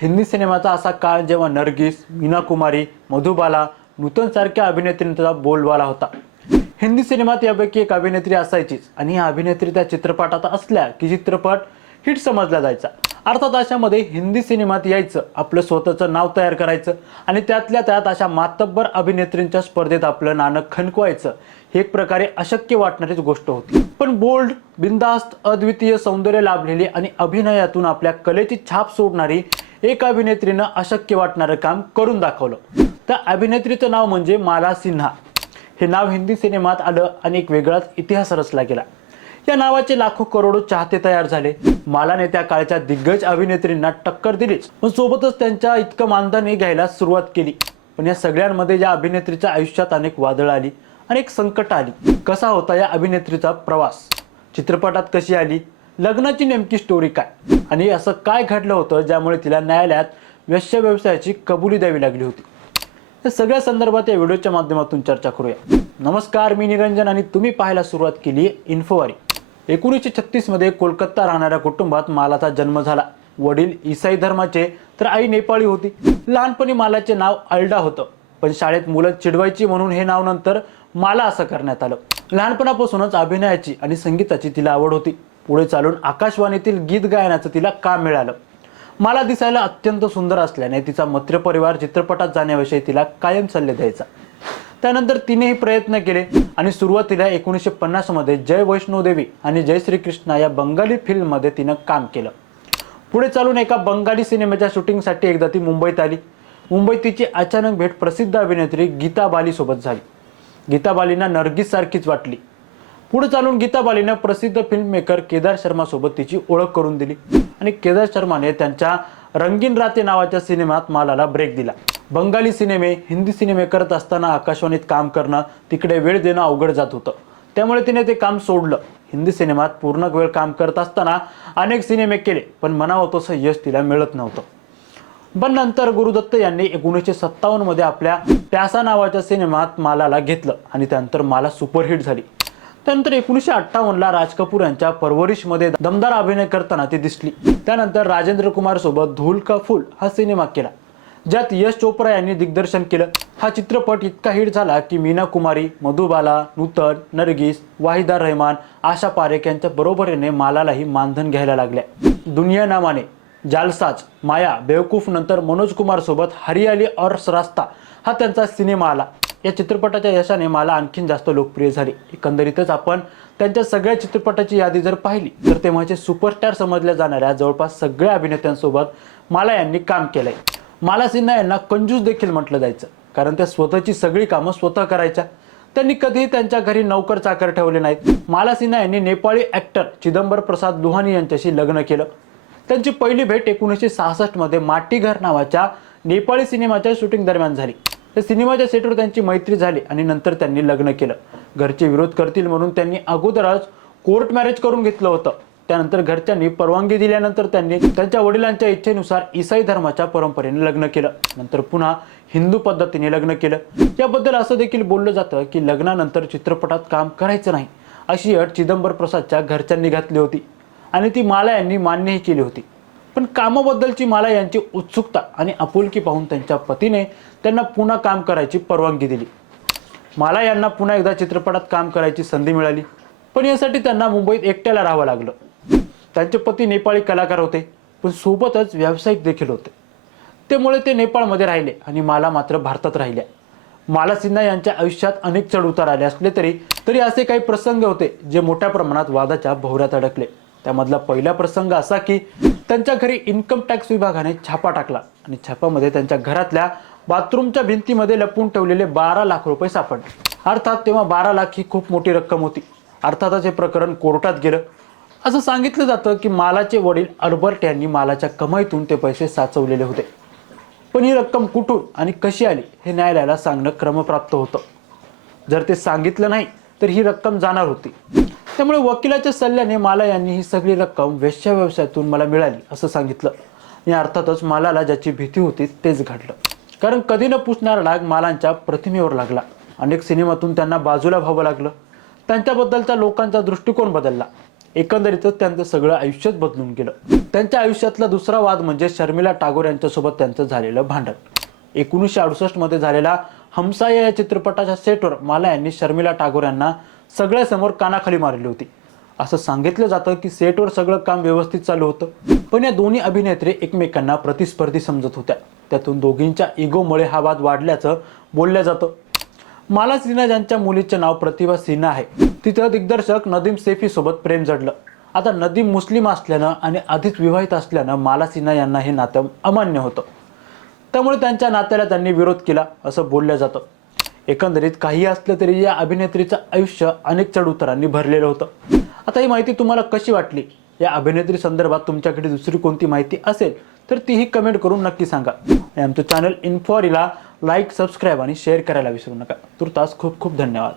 हिंदी सिनेमाचा असा काळ जेव्हा नरगिस मीना कुमारी मधुबाला नूतन सारख्या अभिनेत्रींचा बोलबाला होता. हिंदी सिनेमात यापैकी एक अभिनेत्री असायचीच आणि या अभिनेत्री त्या चित्रपटात असल्या की चित्रपट हिट समजला जायचा. अर्थात अशामध्ये हिंदी सिनेमात यायचं आपलं स्वतःचं नाव तयार करायचं आणि त्यातल्या त्यात अशा मातब्बर अभिनेत्रींच्या स्पर्धेत आपलं नाणं खणकवायचं हे एक प्रकारे अशक्य वाटणारीच गोष्ट होती. पण बोल्ड बिंदास्त अद्वितीय सौंदर्य लाभलेली आणि अभिनयातून आपल्या कलेची छाप सोडणारी एक अभिनेत्रीनं अशक्य वाटणारं काम करून दाखवलं. त्या अभिनेत्रीचं नाव म्हणजे माला सिन्हा. हे नाव हिंदी सिनेमात आलं आणि एक वेगळाच इतिहास रचला गेला. या नावाचे लाखो करोडो चाहते तयार झाले. मालाने त्या काळच्या दिग्गज अभिनेत्रींना टक्कर दिलीच. पण सोबतच त्यांच्या इतकं मानधनही घ्यायला सुरुवात केली. पण या सगळ्यांमध्ये या अभिनेत्रीच्या आयुष्यात अनेक वादळ आली अनेक संकट आली. कसा होता या अभिनेत्रीचा प्रवास? चित्रपटात कशी आली? लग्नाची नेमकी स्टोरी काय? आणि असं काय घडलं होतं ज्यामुळे तिला न्यायालयात वेश्य व्यवसायाची कबुली द्यावी लागली होती? या सगळ्या संदर्भात या व्हिडिओच्या माध्यमातून चर्चा करूया. नमस्कार मी निरंजन आणि तुम्ही पाहायला सुरुवात केली इन्फोवारी एकोणीसशे छत्तीसमध्ये कोलकाता राहणाऱ्या कुटुंबात मालाचा जन्म झाला. वडील ईसाई धर्माचे तर आई नेपाळी होती. लहानपणी मालाचे नाव अल्डा होतं. पण शाळेत मुलं चिडवायची म्हणून हे नाव नंतर माला असं करण्यात आलं. लहानपणापासूनच अभिनयाची आणि संगीताची तिला आवड होती. पुढे चालून आकाशवाणीतील गीत गायनाचं तिला काम मिळालं? मला दिसायला अत्यंत सुंदर असल्याने तिचा मित्र परिवार चित्रपटात जाण्याविषयी तिला कायम सल्ले द्यायचा. त्यानंतर तिनेही प्रयत्न केले आणि सुरुवातीला एकोणीसशे पन्नासमध्ये जय वैष्णोदेवी आणि जय श्रीकृष्णा या बंगाली फिल्ममध्ये तिनं काम केलं. पुढे चालून एका बंगाली सिनेमाच्या शूटिंगसाठी एकदा ती मुंबईत आली. मुंबईत तिची अचानक भेट प्रसिद्ध अभिनेत्री गीता बालीसोबत झाली. गीता बालींना नरगिससारखीच वाटली. पुढे चालून गीता बालीनं प्रसिद्ध फिल्म मेकर केदार शर्मा सोबत तिची ओळख करून दिली. आणि केदार शर्माने त्यांच्या रंगीन राते नावाच्या सिनेमात मालाला ब्रेक दिला. बंगाली सिनेमे हिंदी सिनेमे करत असताना आकाशवाणीत काम करणं तिकडे वेळ देणं अवघड जात होतं. त्यामुळे तिने ते काम सोडलं. हिंदी सिनेमात पूर्ण वेळ काम करत असताना अनेक सिनेमे केले पण म्हणावं तसं यश तिला मिळत नव्हतं. पण नंतर गुरुदत्त यांनी एकोणीसशे सत्तावन्नमध्ये आपल्या प्यासा नावाच्या सिनेमात मालाला घेतलं आणि त्यानंतर माला सुपरहिट झाली. त्यानंतर एकोणीसशे अठ्ठावन्नला राज कपूर यांच्या परवरिशमध्ये दमदार अभिनय करताना ती दिसली. त्यानंतर राजेंद्र कुमार सोबत धूल का फूल हा सिनेमा केला ज्यात यश चोप्रा यांनी दिग्दर्शन केलं. हा चित्रपट इतका हिट झाला की मीना कुमारी मधुबाला नूतन नरगिस वाहिदा रहमान आशा पारेख यांच्या बरोबरीने मालालाही मानधन घ्यायला लागल्या. दुनिया नावाने जालसाज माया बेवकूफ नंतर मनोज कुमार सोबत हरियाली और रास्ता हा त्यांचा सिनेमा आला. या चित्रपटाच्या यशाने मला आणखीन जास्त लोकप्रिय झाली. एकंदरीतच आपण त्यांच्या सगळ्या चित्रपटाची यादी जर पाहिली तर तेव्हाचे म्हणजे सुपरस्टार समजल्या जाणाऱ्या जवळपास सगळ्या अभिनेत्यांसोबत माला यांनी काम केलंय. माला सिन्हा यांना कंजूस देखील म्हटलं जायचं कारण त्या स्वतःची सगळी कामं स्वतः करायच्या. त्यांनी कधीही त्यांच्या घरी नौकर चाकर ठेवले नाहीत. माला सिन्हा यांनी नेपाळी ॲक्टर चिदंबर प्रसाद लुहानी यांच्याशी लग्न केलं. त्यांची पहिली भेट एकोणीसशे सहासष्टमध्ये माटीघर नावाच्या नेपाळी सिनेमाच्या शूटिंग दरम्यान झाली. त्या सिनेमाच्या सेटवर त्यांची मैत्री झाली आणि नंतर त्यांनी लग्न केलं. घरचे विरोध करतील म्हणून त्यांनी अगोदरच कोर्ट मॅरेज करून घेतलं होतं. त्यानंतर घरच्यांनी परवानगी दिल्यानंतर त्यांनी त्यांच्या वडिलांच्या इच्छेनुसार ईसाई धर्माच्या परंपरेने लग्न केलं. नंतर पुन्हा हिंदू पद्धतीने लग्न केलं. याबद्दल असं देखील बोललं जातं की लग्नानंतर चित्रपटात काम करायचं नाही अशी अट चिदंबर प्रसादच्या घरच्यांनी घातली होती. आणि ती माला यांनी मान्यही केली होती. पण कामाबद्दलची माला यांची उत्सुकता आणि आपुलकी पाहून त्यांच्या पतीने त्यांना पुन्हा काम करायची परवानगी दिली. माला यांना पुन्हा एकदा चित्रपटात काम करायची संधी मिळाली. पण यासाठी त्यांना मुंबईत एकट्याला राहावं लागलं. त्यांचे पती नेपाळी कलाकार होते पण सोबतच व्यावसायिक देखील होते. त्यामुळे ते नेपाळमध्ये राहिले आणि माला मात्र भारतात राहिल्या. माला सिन्हा यांच्या आयुष्यात अनेक चढ उतार आले असले तरी तरी असे काही प्रसंग होते जे मोठ्या प्रमाणात वादाच्या भोवऱ्यात अडकले. त्यामधला पहिला प्रसंग असा की त्यांच्या घरी इन्कम टॅक्स विभागाने छापा टाकला आणि छापामध्ये त्यांच्या घरातल्या बाथरूमच्या भिंतीमध्ये लपवून ठेवलेले बारा लाख रुपये सापडले. अर्थात तेव्हा बारा लाख ही खूप मोठी रक्कम होती. अर्थातच हे प्रकरण कोर्टात गेलं. असं सांगितलं जातं की मालाचे वडील अल्बर्ट यांनी मालाच्या कमाईतून ते पैसे साचवलेले होते. पण ही रक्कम कुठून आणि कशी आली हे न्यायालयाला सांगणं क्रमप्राप्त होतं. जर ते सांगितलं नाही तर ही रक्कम जाणार होती. त्यामुळे वकिलाच्या सल्ल्याने माला यांनी ही सगळी रक्कम वेश्या व्यवसायातून मला मिळाली असं सांगितलं. आणि अर्थातच मालाला ज्याची भीती होती तेच घडलं. कारण कधी न पुसणारा डाग मालांच्या प्रतिमेवर लागला. अनेक सिनेमातून त्यांना बाजूला व्हावं लागलं. त्यांच्याबद्दलचा लोकांचा दृष्टिकोन बदलला. एकंदरीतच त्यांचं सगळं आयुष्यच बदलून गेलं. त्यांच्या आयुष्यातला दुसरा वाद म्हणजे शर्मिला टागोर यांच्यासोबत त्यांचं झालेलं भांडण. एकोणीसशे अडुसष्टमध्ये हमसाया या चित्रपटाच्या सेटवर माला यांनी शर्मिला टागोर यांना सगळ्यासमोर कानाखाली मारली होती. असं सांगितलं जातं की सेटवर सगळं काम व्यवस्थित चालू होतं. पण या दोन्ही अभिनेत्री एकमेकांना प्रतिस्पर्धी समजत होत्या. त्यातून दोघींच्या इगोमुळे हा वाद वाढल्याचं बोललं जातं. माला सिन्हा ज्यांच्या मुलीचे नाव प्रतिभा सिन्हा आहे तिथं दिग्दर्शक नदीम सेफी सोबत प्रेम जडलं. आता नदीम मुस्लिम असल्यानं आणि आधीच विवाहित असल्यानं माला सिन्हा यांना हे नातं अमान्य होतं. त्यामुळे त्यांच्या नात्याला त्यांनी विरोध केला असं बोललं जातं. एकंदरीत काही असलं तरी या अभिनेत्रीचं आयुष्य अनेक चढउतारांनी भरलेलं होतं. आता ही माहिती तुम्हाला कशी वाटली? या अभिनेत्री संदर्भात तुमच्याकडे दुसरी कोणती माहिती असेल तर तीही कमेंट करून नक्की सांगा. आणि आमचं चॅनल इन्फॉरीला लाईक सबस्क्राईब आणि शेअर करायला विसरू नका. तुर्तास खूप खूप धन्यवाद.